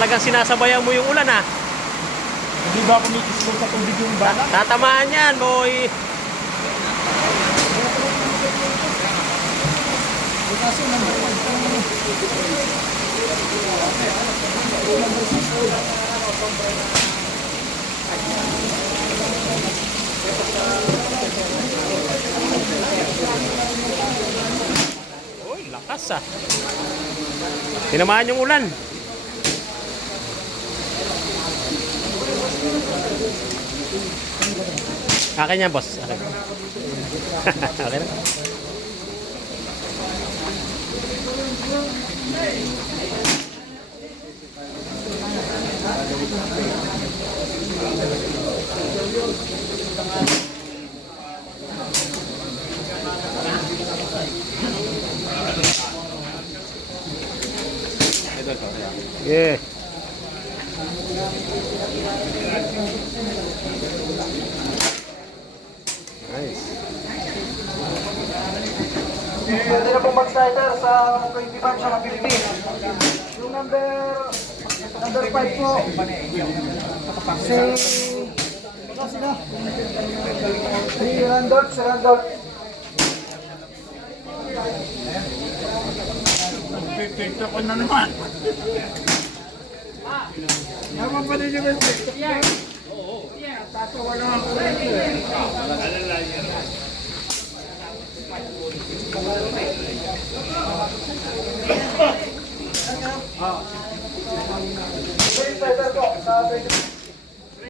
Talagang sinasabayan mo yung ulan ha. Hindi ba kumikislo sa tubig yung bala? Tatamaan yan, boy. Kasi naman, Uy, lakas ah. Tinamaan yung ulan. Akin yan, boss. Akin. Okay na. Yeah. Nice. pwede na pong mag-starter sa kaibigan sa Philippines. Yung number 5 po. Si Randolph, TikTok ko na naman. Naman pa rin yung TikTok. Oo. Tatawa lang ako.